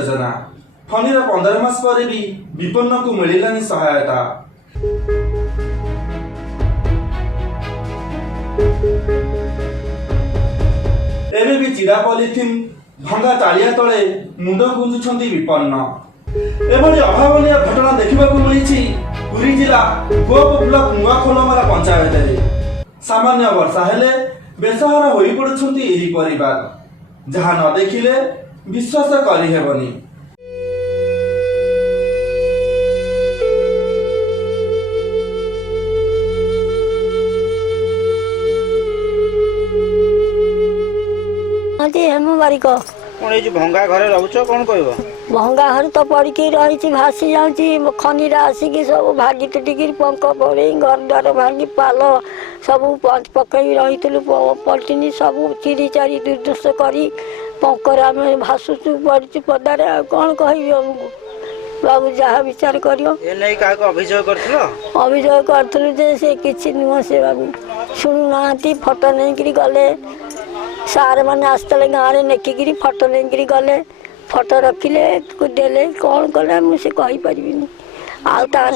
योजना फनीर 15 मास पर भी विपन्न को मिलानी सहायता। एबे भी चिरा पॉलिथिन भंगा तालिया तले मुंड गुंजुछंती विपन्न। एभली अभावनीय घटना देखा मिली पुरी जिला गोप ब्लॉक नुआखोलमरा पंचायत में। सामान्य वर्षा हेले बेसहारा हो पड़ुछंती एही परिवार, जहाँ न देखिले विश्वास करी हेबनी। हेम बारिक भंगा घरे रहुच कौन कह भंगा घर तो पड़ी रही भासी जाऊँगी खनी आसिक सब भागी टुटिक पंख पड़े घर द्वार भांगी पाल सब पकई रही पलटिन सब चिरी चारी दुर्दश कर पंकर आम भासुचु पड़चु पदारे कौन कह बाबू जहाँ विचार कर अभियोग करूँ से किसी नुह से बाबू शुणुना फटो नहीं गले सार मैंने आसते गाँव में नेकिकी फटो नहीं गले फटो रखिले देले कौन कले मुझे कहीपरि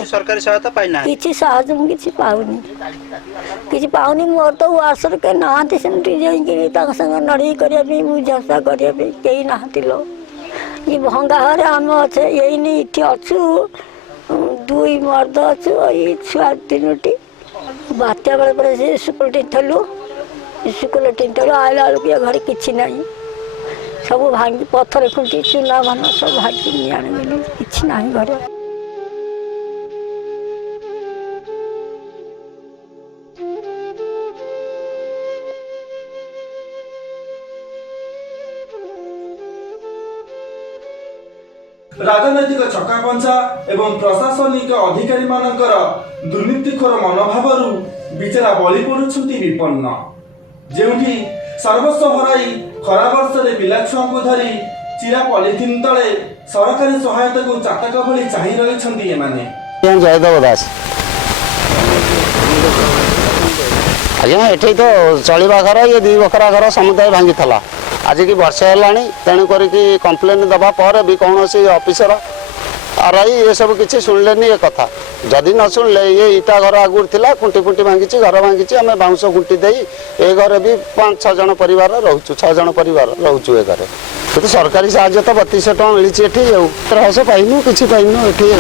सरकारी सहायता पाइना किसी साहय मुझे पाऊनी किसी पाऊनी मोर तो आसर के नहांती सेमती संग नड़ी करने बुझाशा करने कई नहांती लो ये भंगा घर आम अच्छे यही इठी अच्छु दुई मर्द अच्छु ये छुआ 3टी बात्या बेले से स्कूल टिंथलु स्कूल टिंथलु आइला बेलू घर किसी ना सब भांगी पथर खुंटी चूना मान सब भागी आने कि ना घर। राजनैतिक छकापंचा एवं प्रशासनिक अधिकारी मानकर दुर्नीतिखोर मनोभावरू बिचरा बलि पड़ुछंती विपन्न, जेउठी सर्वस्व हराई खरा वर्ष पिला छुआ को धरी चिरा पॉलिथिन तले सरकारी सहायता को चातक भली चाहि रहिछंती एमाने। जयदेव दास आज्ञा एठी तो चलिबा घर ये 2 बखरा घर समुदाय भांगी थला आज की वर्ष है तेणुक कम्प्लेन दबा पर भी कौन सी ऑफिसर आरआई ये सब किसी शुणिले ये कथा जदि न शुणिले ये इटा घर आगुरी थी खुंटी फुंटी भांगी घर भांगी आम बाउंश खुंटी दे ए घर भी 5-6 जन परिवार रोचु 6 जन परिवार रोचु ए घरे तो सरकारी साहाय्य तो 3200 टका मिली हस पाइनु कि पाइनु ये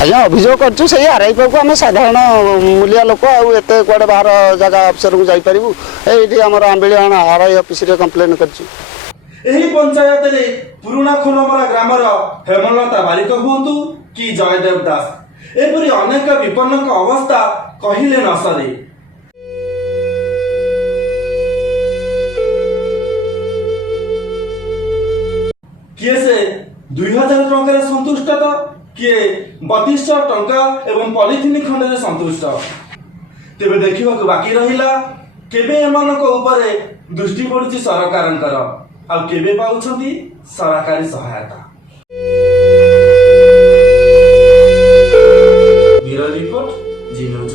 आज्ञा अभियोग करछु से आरआई पाखु आम साधारण मूलिया लोक आते कड़े बाहर जगह अफिसर को जापरू ये आम आंबिलियाणा आरआई ऑफिस रे कंप्लेन करछु। एही पंचायत रे पुराना खोलमरा ग्रामर हेमलता बारिक हुंतु कि जयदेव दास एपरि अनेक विपन्न अवस्था कहिले न सरे। किए से 2000 टंका संतुष्ट तो किए 3200 टंका एवं पॉलिथिन खंडे संतुष्ट। तेबे देखिबा बाकी रहिला केबे एमानक उपरे दृष्टि पड़ुछि सरकारंकर आ केबे पाउछंती सरकारी सहायता। ब्यूरो रिपोर्ट जी न्यूज।